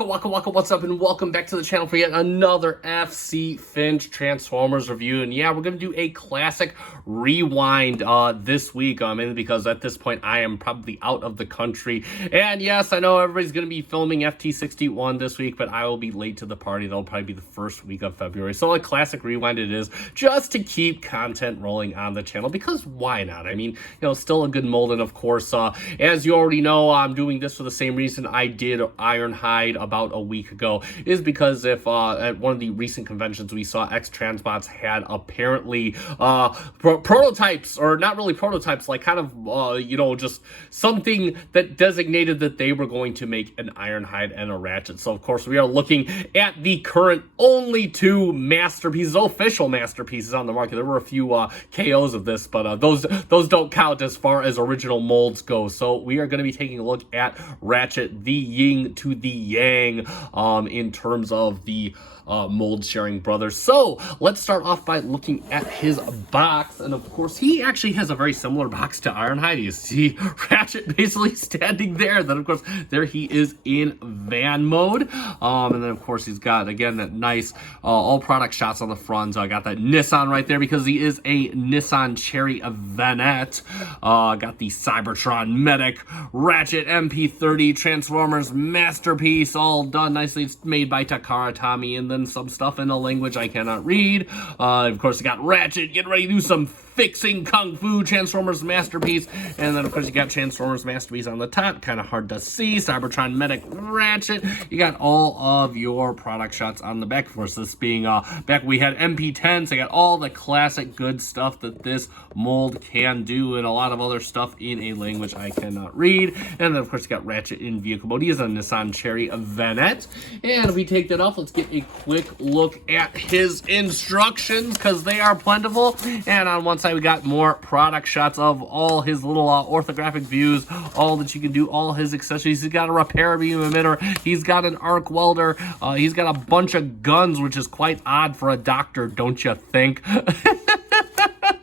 Waka, what's up, and welcome back to the channel for yet another FC Finch Transformers review. And yeah, we're going to do a classic rewind this week, mainly because at this point I am probably out of the country. And yes, I know everybody's going to be filming FT61 this week, but I will be late to the party. That'll probably be the first week of February. So a classic rewind it is, just to keep content rolling on the channel, because why not? I mean, you know, still a good mold. And of course, as you already know, I'm doing this for the same reason I did Ironhide about a week ago, is because if at one of the recent conventions we saw X-Transbots had apparently prototypes, or not really prototypes, like kind of you know, just something that designated that they were going to make an Ironhide and a Ratchet. So of course we are looking at the current only two masterpieces, official masterpieces on the market. There were a few KOs of this, but those don't count as far as original molds go. So we are going to be taking a look at Ratchet, the yin to the yang, in terms of the mold sharing brothers. So let's start off by looking at his box, and of course he actually has a very similar box to Ironhide. You see Ratchet basically standing there. Then of course there he is in van mode, and then of course he's got again that nice all product shots on the front. I got that Nissan right there because he is a Nissan Cherry Vanette. Got the Cybertron Medic, Ratchet MP-30 Transformers masterpiece, all done nicely. It's made by Takara Tommy, and then some stuff in a language I cannot read. Of course, you got Ratchet getting ready to do some fixing kung fu, Transformers masterpiece, and then of course you got Transformers masterpiece on the top, kind of hard to see. Cybertron Medic, Ratchet. You got all of your product shots on the back. Of course, this being back we had MP-10, so you got all the classic good stuff that this mold can do, and a lot of other stuff in a language I cannot read. And then of course you got Ratchet in vehicle mode. He is a Nissan Cherry Vanette. And if we take that off, let's get a quick look at his instructions, because they are plentiful. And on one side we got more product shots of all his little orthographic views, all that you can do, all his accessories. He's got a repair beam emitter, he's got an arc welder, he's got a bunch of guns, which is quite odd for a doctor, don't you think?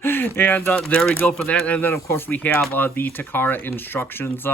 And there we go for that. And then of course we have the Takara instructions,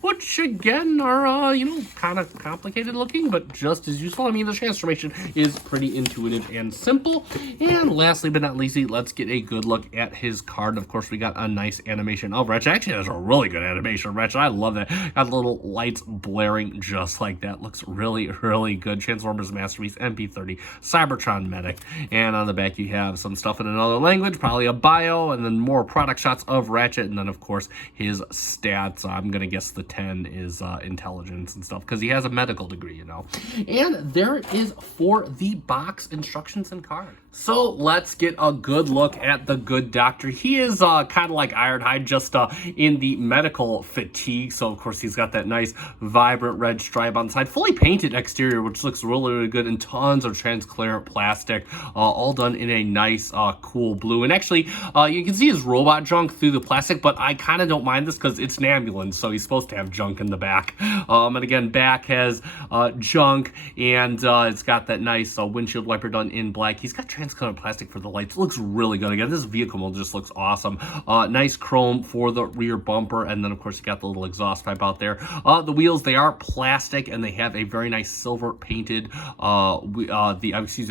which again are you know, kind of complicated looking, but just as useful. I mean, the transformation is pretty intuitive and simple. And lastly but not least, let's get a good look at his card. Of course we got a nice animation of Ratchet. Actually has a really good animation of Ratchet. I love that. Got little lights blaring just like that. Looks really good. Transformers masterpiece, MP-30, Cybertron Medic. And on the back you have some stuff in another language, probably a bio, and then more product shots of Ratchet, and then of course his stats. I'm gonna guess the 10 is intelligence and stuff, because he has a medical degree, you know. And there it is for the box instructions and card. So let's get a good look at the good doctor. He is kind of like Ironhide, just in the medical fatigue. So of course he's got that nice vibrant red stripe on the side, fully painted exterior, which looks really good, and tons of transparent plastic, all done in a nice cool blue. And actually you can see his robot junk through the plastic, but I kind of don't mind this because it's an ambulance, so he's supposed to have junk in the back. And again, back has junk, and it's got that nice windshield wiper done in black. He's got transparent plastic for the lights. It looks really good. Again, this vehicle model just looks awesome. Nice chrome for the rear bumper, and then of course you got the little exhaust pipe out there. The wheels, they are plastic, and they have a very nice silver painted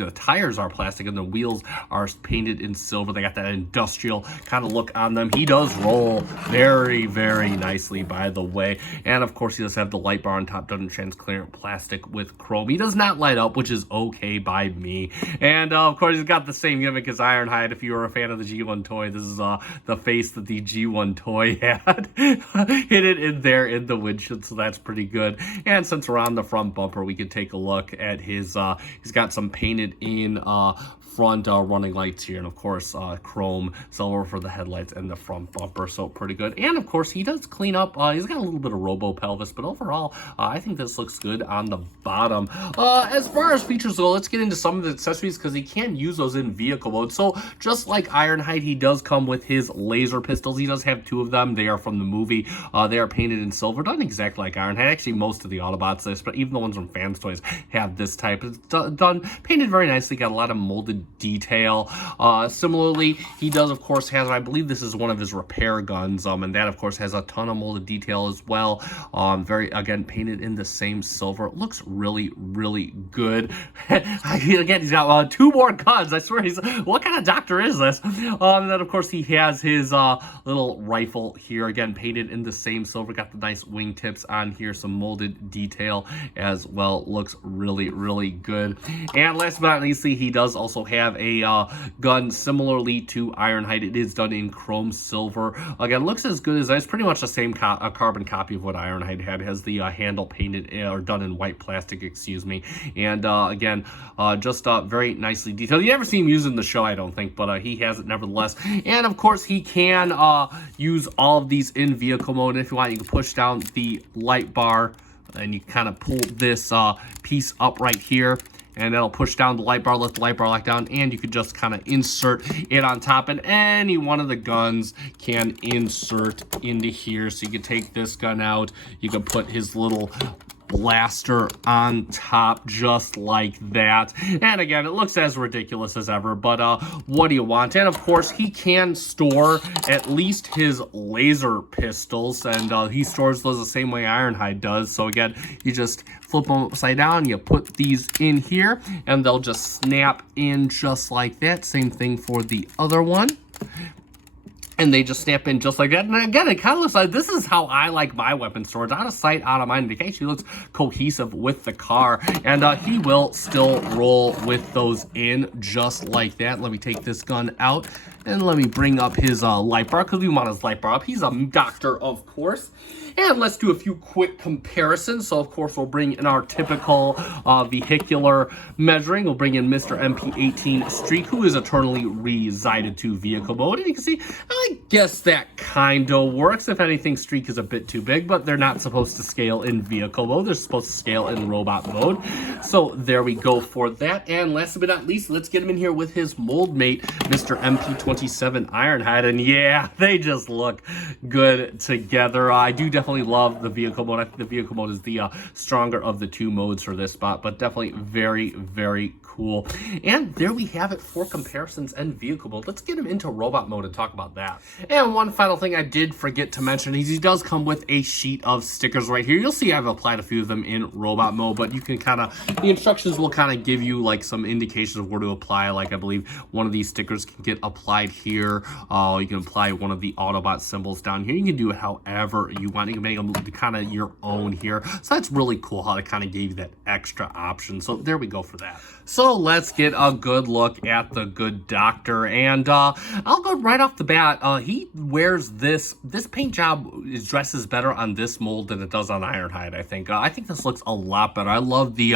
the tires are plastic, and the wheels are painted in silver. They got that industrial kind of look on them. He does roll very nicely, by the way. And of course he does have the light bar on top done in transparent plastic with chrome. He does not light up, which is okay by me. And of course he's got the same gimmick as Ironhide. If you were a fan of the G1 toy, this is the face that the G1 toy had hidden in there in the windshield, so that's pretty good. And since we're on the front bumper, we could take a look at his he's got some painted in front running lights here, and of course chrome silver for the headlights and the front bumper, so pretty good. And of course he does clean up, he's got a little bit of robo pelvis, but overall I think this looks good on the bottom. As far as features go, let's get into some of the accessories, because he can use those in vehicle mode. So just like Ironhide, he does come with his laser pistols. He does have two of them. They are from the movie. They are painted in silver, done exactly like Ironhide. Actually, most of the Autobots, but even the ones from Fans Toys have this type. It's done painted very nicely. Got a lot of molded molded detail. Similarly, he does, of course, has, I believe this is one of his repair guns, and that, of course, has a ton of molded detail as well. Very, again, painted in the same silver. It looks really, really good. Again, he's got 2 more guns. I swear, what kind of doctor is this? And then, of course, he has his little rifle here, again, painted in the same silver. Got the nice wingtips on here, some molded detail as well. Looks really, really good. And last but not least, he does also have a gun similarly to Ironhide. It is done in chrome silver. Again, looks as good as it's pretty much the same carbon copy of what Ironhide had. It has the handle painted or done in white plastic, excuse me. And again, just very nicely detailed. You never see him using the show, I don't think, but he has it nevertheless. And of course, he can use all of these in vehicle mode. And if you want, you can push down the light bar and you kind of pull this piece up right here, and that'll push down the light bar, let the light bar lock down, and you can just kind of insert it on top, and any one of the guns can insert into here. So you can take this gun out, you can put his little blaster on top just like that. And again, it looks as ridiculous as ever, but what do you want? And of course, he can store at least his laser pistols, and he stores those the same way Ironhide does. So again, you just flip them upside down, you put these in here, and they'll just snap in just like that. Same thing for the other one. And they just snap in just like that. And again, it kind of looks like this is how I like my weapon storage. Out of sight, out of mind. It actually looks cohesive with the car. And he will still roll with those in just like that. Let me take this gun out. And let me bring up his light bar, because we want his light bar up. He's a doctor, of course. And let's do a few quick comparisons. So, of course, we'll bring in our typical vehicular measuring. We'll bring in Mr. MP-18 Streak, who is eternally resided to vehicle mode. And you can see, I guess that kind of works. If anything, Streak is a bit too big, but they're not supposed to scale in vehicle mode. They're supposed to scale in robot mode. So there we go for that. And last but not least, let's get him in here with his mold mate, Mr. MP-27 Ironhide. And yeah, they just look good together. I do definitely love the vehicle mode. I think the vehicle mode is the stronger of the 2 modes for this spot, but definitely very, very cool. And there we have it for comparisons and vehicle mode. Let's get him into robot mode and talk about that. And one final thing I did forget to mention is he does come with a sheet of stickers right here. You'll see I've applied a few of them in robot mode, but you can kind of, the instructions will kind of give you like some indications of where to apply. Like I believe one of these stickers can get applied here. You can apply one of the Autobot symbols down here. You can do it however you want. You can make them kind of your own here. So that's really cool how they kind of gave you that extra option. So there we go for that. So let's get a good look at the good doctor. And I'll go right off the bat. He wears this paint job dresses better on this mold than it does on Ironhide, I think. I think this looks a lot better. I love the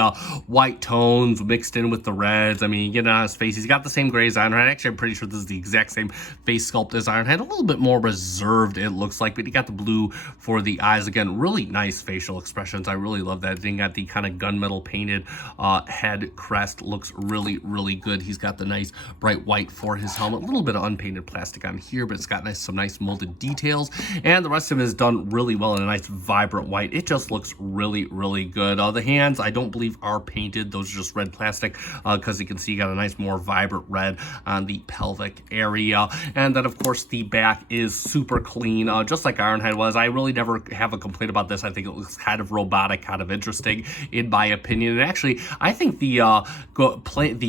white tones mixed in with the reds. I mean, you get it on his face. He's got the same gray as Ironhide. Actually, I'm pretty sure this is the exact same face sculpt as Ironhide. A little bit more reserved, it looks like, but he got the blue for the eyes. Again, really nice facial expressions. I really love that. Then got the kind of gunmetal painted head crest. Looks really, really good. He's got the nice bright white for his helmet. A little bit of unpainted plastic on here, but it's got some nice molded details. And the rest of it is done really well in a nice vibrant white. It just looks really, really good. The hands, I don't believe are painted. Those are just red plastic, because you can see you got a nice, more vibrant red on the pelvic area. And then, of course, the back is super clean, just like Ironhide was. I really never have a complaint about this. I think it looks kind of robotic, kind of interesting, in my opinion. And actually, I think the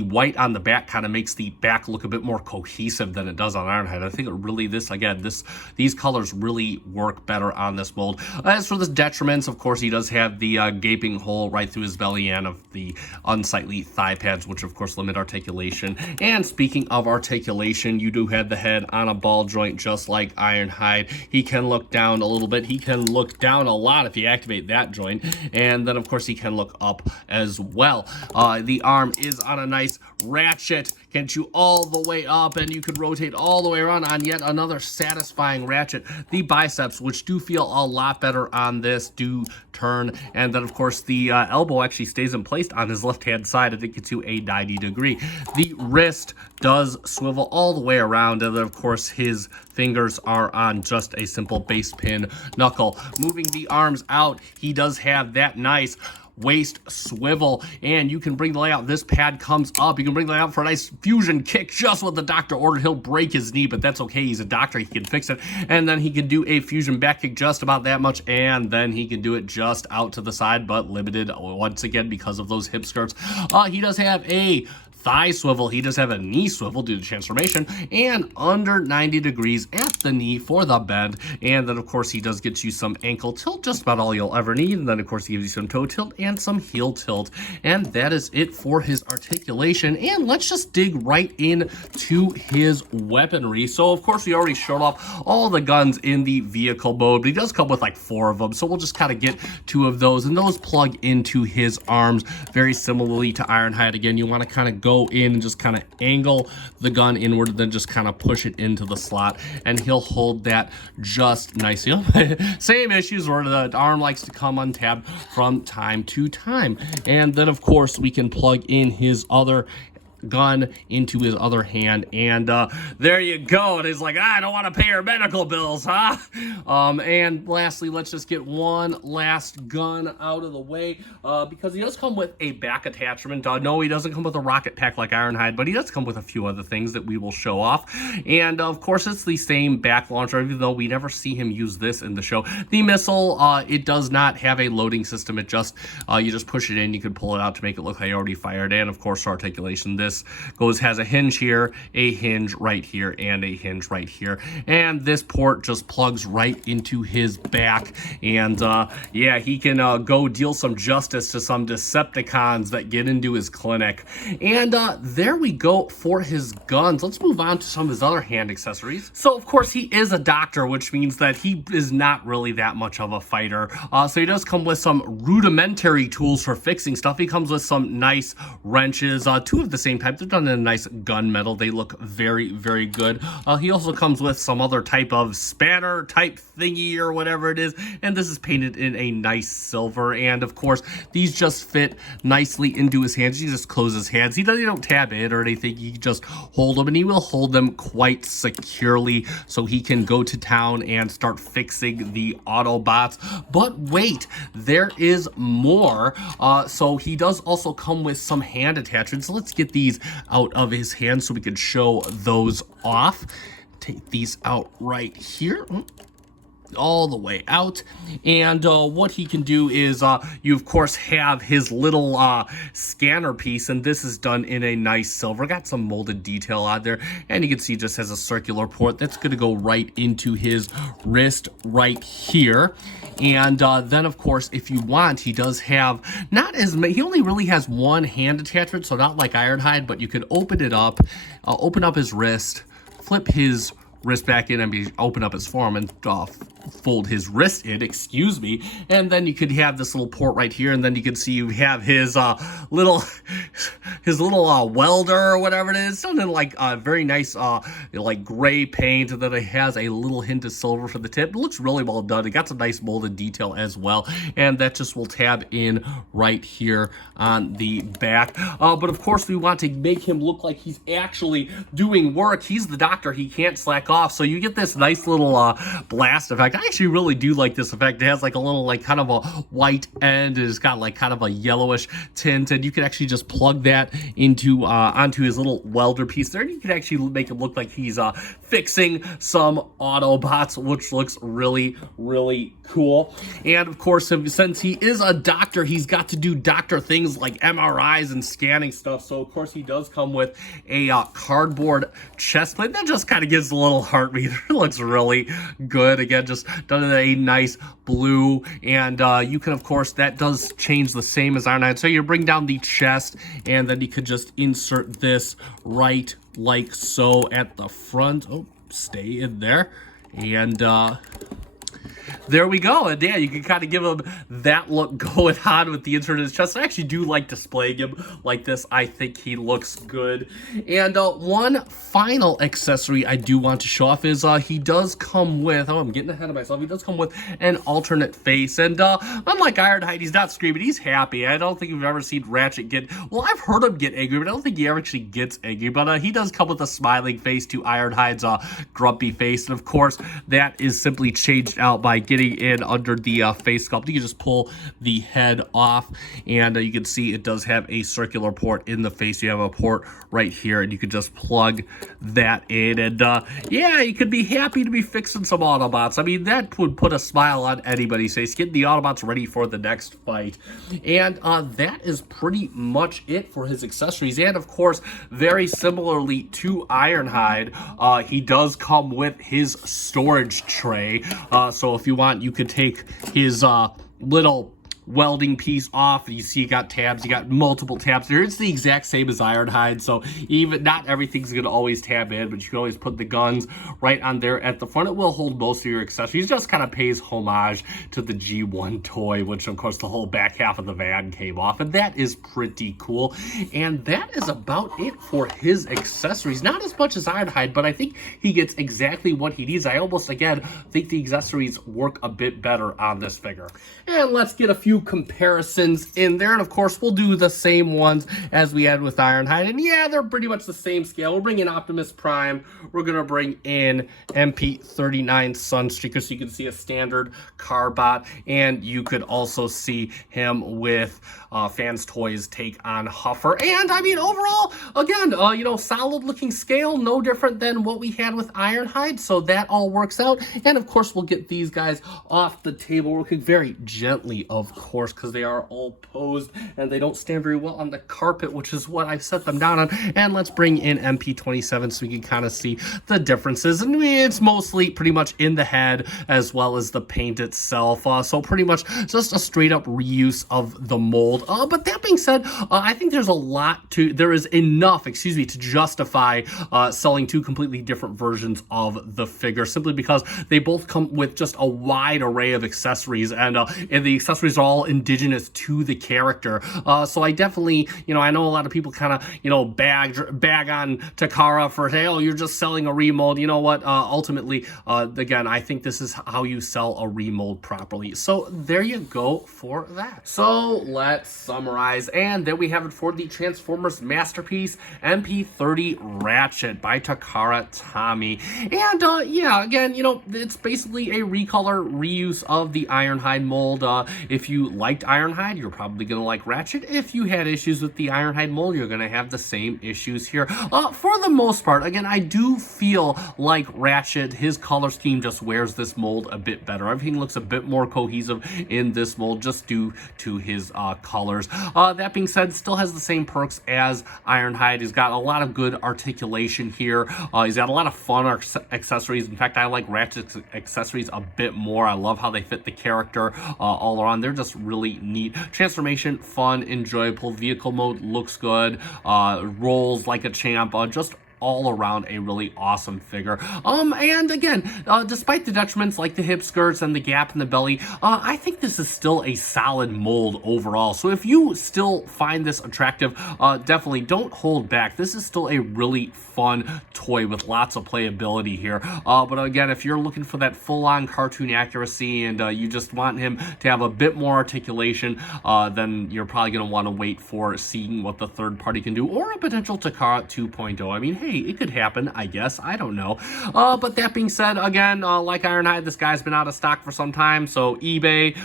white on the back kind of makes the back look a bit more cohesive than it does on Ironhide. I think it really, these colors really work better on this mold. As for the detriments, of course, he does have the gaping hole right through his belly and of the unsightly thigh pads, which of course limit articulation. And speaking of articulation, you do have the head on a ball joint just like Ironhide. He can look down a little bit. He can look down a lot if you activate that joint. And then, of course, he can look up as well. The arm is on a nice ratchet, gets you all the way up, and you could rotate all the way around on yet another satisfying ratchet. The biceps, which do feel a lot better on this, do turn. And then, of course, the elbow actually stays in place on his left-hand side. I think it's to a 90 degree. The wrist does swivel all the way around, and then, of course, his fingers are on just a simple base pin knuckle. Moving the arms out, he does have that nice waist swivel, and you can bring the layout. This pad comes up. You can bring the layout for a nice fusion kick, just what the doctor ordered. He'll break his knee, but that's okay. He's a doctor. He can fix it. And then he can do a fusion back kick just about that much, and then he can do it just out to the side, but limited once again because of those hip skirts. He does have a thigh swivel. He does have a knee swivel due to transformation, and under 90 degrees at the knee for the bend. And then of course he does get you some ankle tilt, just about all you'll ever need. And then of course he gives you some toe tilt and some heel tilt, and that is it for his articulation. And let's just dig right into his weaponry. So of course we already showed off all the guns in the vehicle mode, but he does come with like 4 of them, so we'll just kind of get 2 of those, and those plug into his arms very similarly to Ironhide. Again, you want to kind of go in and just kind of angle the gun inward, then just kind of push it into the slot, and he'll hold that just nicely. Same issues where the arm likes to come untabbed from time to time. And then of course we can plug in his other gun into his other hand, and there you go. And he's like, I don't want to pay your medical bills, huh? And lastly, let's just get one last gun out of the way, because he does come with a back attachment. No, he doesn't come with a rocket pack like Ironhide, but he does come with a few other things that we will show off. And of course it's the same back launcher, even though we never see him use this in the show. The missile, it does not have a loading system. It just you just push it in, you can pull it out to make it look like you already fired. And of course articulation, this has a hinge here, a hinge right here, and a hinge right here, and this port just plugs right into his back. And yeah, he can go deal some justice to some Decepticons that get into his clinic. And there we go for his guns. Let's move on to some of his other hand accessories. So of course he is a doctor, which means that he is not really that much of a fighter, so he does come with some rudimentary tools for fixing stuff. He comes with some nice wrenches, 2 of the same type. They're done in a nice gunmetal. They look very, very good. He also comes with some other type of spanner type thingy or whatever it is, and this is painted in a nice silver. And of course these just fit nicely into his hands. He just closes his hands. You don't tab it or anything. You just hold them, and he will hold them quite securely so he can go to town and start fixing the Autobots. But wait, there is more. So he does also come with some hand attachments. So let's get these out of his hand so we can show those off. Take these out right here, all the way out. And what he can do is you of course have his little scanner piece, and this is done in a nice silver. Got some molded detail out there, and you can see just has a circular port that's going to go right into his wrist right here. And then of course if you want, he does have not as many. He only really has 1 hand attachment, so not like Ironhide, but you could open it up, open up his wrist, flip his wrist back in, and open up his forearm and fold his wrist in, excuse me, and then you could have this little port right here, and then you can see you have his little welder or whatever it is, done in like very nice like gray paint, and then it has a little hint of silver for the tip. It looks really well done. It got some nice molded detail as well, and that just will tab in right here on the back. But of course we want to make him look like he's actually doing work. He's the doctor. He can't slack off, so you get this nice little blast effect. I actually really do like this effect. It has like a little like kind of a white end, and it's got like kind of a yellowish tint, and you can actually just plug that into onto his little welder piece there, and you can actually make him look like he's fixing some Autobots, which looks really, really cool. And of course, since he is a doctor, he's got to do doctor things like MRIs and scanning stuff, so of course he does come with a cardboard chest plate that just kind of gives a little heartbeat. It looks really good. Again, just done in a nice blue, and you can of course, that does change the same as Ironhide, so you bring down the chest, and then you could just insert this right like so at the front. Oh, stay in there, and there we go. And yeah, you can kind of give him that look going on with the insert in his chest. I actually do like displaying him like this. I think he looks good. And one final accessory I do want to show off is he does come with, oh, I'm getting ahead of myself. He does come with an alternate face. And unlike Ironhide, he's not screaming. He's happy. I don't think you've ever seen Ratchet get, well, I've heard him get angry, but I don't think he ever actually gets angry. But he does come with a smiling face to Ironhide's grumpy face. And of course, that is simply changed out by by getting in under the face sculpt. You can just pull the head off, and you can see it does have a circular port in the face. You have a port right here, and you can just plug that in, and yeah, you could be happy to be fixing some Autobots. I mean, that would put a smile on anybody's face, getting the Autobots ready for the next fight. And that is pretty much it for his accessories. And of course, very similarly to Ironhide, he does come with his storage tray. So if you want, you could take his little welding piece off. You see you got tabs, you got multiple tabs here. It's the exact same as Ironhide, so even not everything's gonna always tab in, but you can always put the guns right on there at the front. It will hold most of your accessories. Just kind of pays homage to the G1 toy, which of course the whole back half of the van came off, and that is pretty cool. And that is about it for his accessories. Not as much as Ironhide, but I think he gets exactly what he needs. I almost, again, think the accessories work a bit better on this figure. And let's get a few comparisons in there, and of course we'll do the same ones as we had with Ironhide, and yeah, they're pretty much the same scale. We'll bring in Optimus Prime, we're gonna bring in MP-39 Sunstreaker, so you can see a standard Carbot, and you could also see him with Fans Toys take on Huffer. And I mean, overall, again, you know, solid looking scale, no different than what we had with Ironhide, so that all works out. And of course we'll get these guys off the table, working very gently, of course, because they are all posed and they don't stand very well on the carpet, which is what I've set them down on. And let's bring in MP-27 so we can kind of see the differences. And it's mostly pretty much in the head as well as the paint itself. So pretty much just a straight up reuse of the mold. But that being said, I think there is enough, to justify selling two completely different versions of the figure, simply because they both come with just a wide array of accessories, and the accessories are all indigenous to the character. So I definitely, you know, I know a lot of people kind of, you know, bag on Takara for, hey, oh, you're just selling a remold. You know what? Ultimately, again, I think this is how you sell a remold properly. So there you go for that. So let's summarize, and there we have it for the Transformers masterpiece, MP-30 Ratchet by Takara Tomy. And yeah, again, you know, it's basically a recolor reuse of the Ironhide mold. If you liked Ironhide, you're probably going to like Ratchet. If you had issues with the Ironhide mold, you're going to have the same issues here. For the most part, again, I do feel like Ratchet, his color scheme just wears this mold a bit better. Everything looks a bit more cohesive in this mold just due to his colors. That being said, still has the same perks as Ironhide. He's got a lot of good articulation here. He's got a lot of fun accessories. In fact, I like Ratchet's accessories a bit more. I love how they fit the character all around. They're just really neat. Transformation, fun, enjoyable. Vehicle mode looks good. Rolls like a champ. Just all around a really awesome figure. And again, despite the detriments like the hip skirts and the gap in the belly, I think this is still a solid mold overall. So if you still find this attractive, definitely don't hold back. This is still a really fun toy with lots of playability here. But again, if you're looking for that full-on cartoon accuracy and you just want him to have a bit more articulation, then you're probably going to want to wait for seeing what the third party can do, or a potential Takara 2.0. I mean, hey, it could happen, I guess. I don't know. But that being said, again, like Ironhide, this guy's been out of stock for some time, so eBay,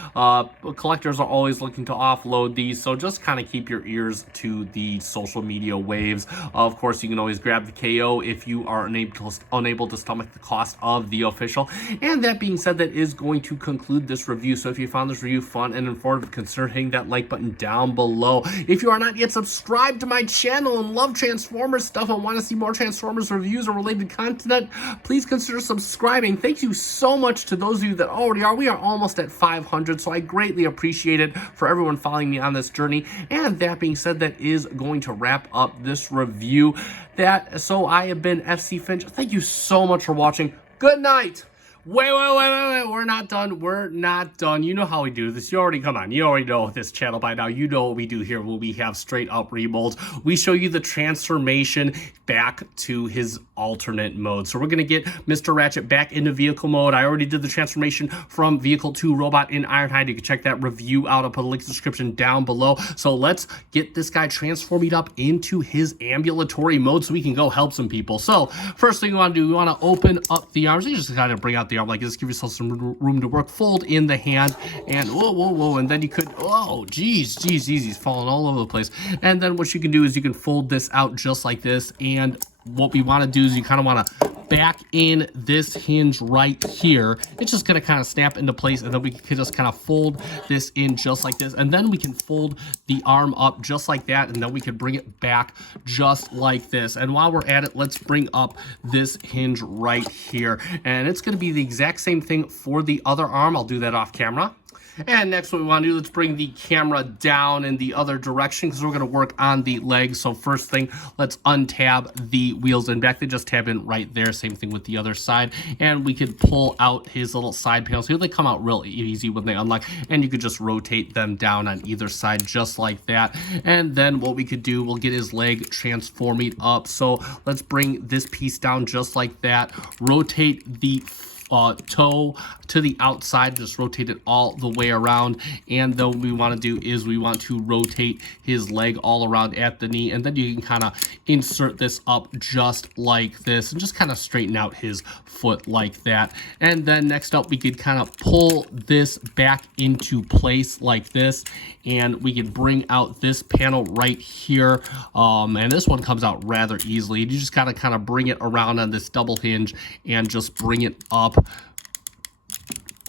collectors are always looking to offload these, so just kind of keep your ears to the social media waves. Of course, you can always grab the KO if you are unable to stomach the cost of the official. And that being said, that is going to conclude this review. So if you found this review fun and informative, consider hitting that like button down below. If you are not yet subscribed to my channel and love Transformers stuff and want to see more Transformers reviews or related content, please consider subscribing. Thank you so much to those of you that already are. We are almost at 500, so I greatly appreciate it for everyone following me on this journey. And that being said, that is going to wrap up this review. So I have been FC Finch. Thank you so much for watching. Good night. Wait. We're not done. We're not done. You know how we do this. You already know this channel by now. You know what we do here when we have straight up remolds. We show you the transformation back to his alternate mode. So we're going to get Mr. Ratchet back into vehicle mode. I already did the transformation from vehicle to robot in Ironhide. You can check that review out. I'll put a link in the description down below. So let's get this guy transformed up into his ambulatory mode so we can go help some people. So first thing we want to do, we want to open up the arms. You just got to bring out the the arm like this, give yourself some room to work, fold in the hand, and whoa, and then you could, geez, he's falling all over the place. And then what you can do is you can fold this out just like this, and what we want to do is you kind of want to back in this hinge right here. It's just going to kind of snap into place, and then we can just kind of fold this in just like this, and then we can fold the arm up just like that, and then we can bring it back just like this. And while we're at it, let's bring up this hinge right here, and it's going to be the exact same thing for the other arm. I'll do that off camera. And next what we want to do, let's bring the camera down in the other direction because we're going to work on the legs. So first thing, let's untab the wheels and back. They just tab in right there. Same thing with the other side. And we could pull out his little side panels. Here they come out real easy when they unlock. And you could just rotate them down on either side just like that. And then what we could do, we'll get his leg transforming up. So let's bring this piece down just like that. Rotate the toe to the outside, just rotate it all the way around. And then what we want to do is we want to rotate his leg all around at the knee, and then you can kind of insert this up just like this and just kind of straighten out his foot like that. And then next up, we could kind of pull this back into place like this, and we can bring out this panel right here, and this one comes out rather easily. You just gotta kind of bring it around on this double hinge and just bring it up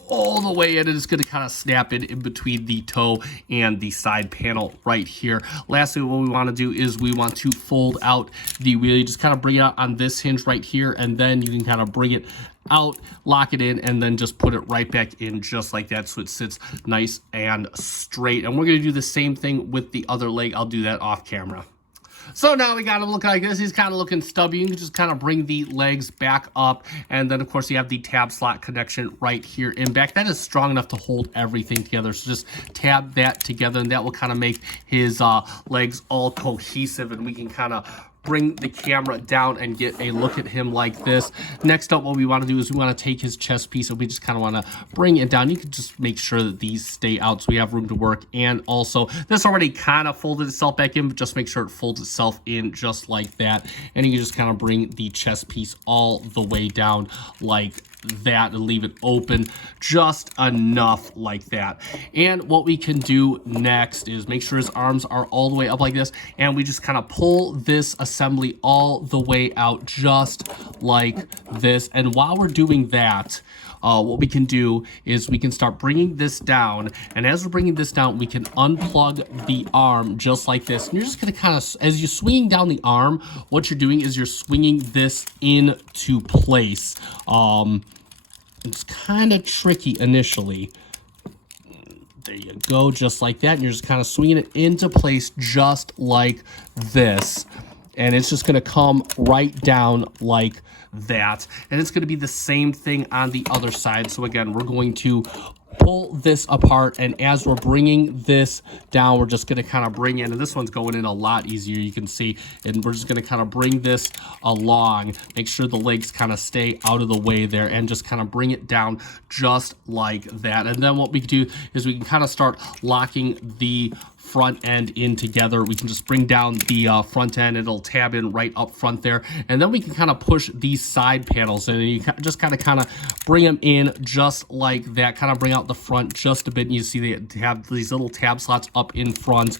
all the way in, and it's going to kind of snap it in between the toe and the side panel right here. Lastly, what we want to do is we want to fold out the wheel. You just kind of bring it out on this hinge right here, and then you can kind of bring it out, lock it in, and then just put it right back in just like that so it sits nice and straight. And we're going to do the same thing with the other leg. I'll do that off camera. So now we got him looking like this. He's kind of looking stubby. You can just kind of bring the legs back up. And then, of course, you have the tab slot connection right here in back. That is strong enough to hold everything together. So just tab that together, and that will kind of make his legs all cohesive. And we can kind of bring the camera down and get a look at him like this. Next up, what we want to do is we want to take his chest piece, and we just kind of want to bring it down. You can just make sure that these stay out so we have room to work. And also, this already kind of folded itself back in, but just make sure it folds itself in just like that. And you can just kind of bring the chest piece all the way down like that and leave it open just enough like that. And what we can do next is make sure his arms are all the way up like this, and we just kind of pull this assembly all the way out just like this. And while we're doing that, what we can do is we can start bringing this down, and as we're bringing this down, we can unplug the arm just like this. And you're just going to kind of, as you're swinging down the arm, what you're doing is you're swinging this into place. It's kind of tricky initially. There you go, just like that. And you're just kind of swinging it into place just like this. And it's just going to come right down like that. And it's going to be the same thing on the other side. So again, we're going to pull this apart, and as we're bringing this down, we're just going to kind of bring in, and this one's going in a lot easier, you can see, and we're just going to kind of bring this along, make sure the legs kind of stay out of the way there, and just kind of bring it down just like that. And then what we can do is we can kind of start locking the front end in together. We can just bring down the front end. It'll tab in right up front there, and then we can kind of push these side panels in, and you just kind of bring them in just like that, kind of bring out the front just a bit, and you see they have these little tab slots up in front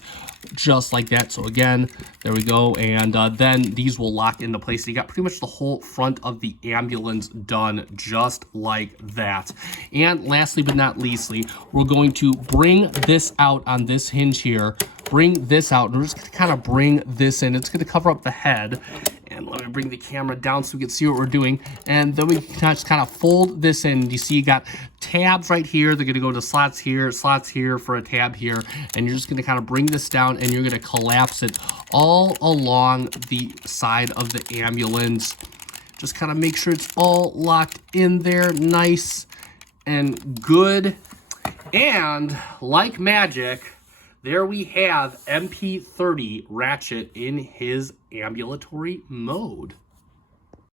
just like that. So again, there we go, and then these will lock into place. So you got pretty much the whole front of the ambulance done just like that. And lastly but not leastly, we're going to bring this out on this hinge here, bring this out, and we're just going to kind of bring this in. It's going to cover up the head. And let me bring the camera down so we can see what we're doing. And then we can just kind of fold this in. You see you got tabs right here. They're going to go to slots here for a tab here. And you're just going to kind of bring this down, and you're going to collapse it all along the side of the ambulance. Just kind of make sure it's all locked in there nice and good. And like magic, there we have MP-30 Ratchet in his ambulatory mode.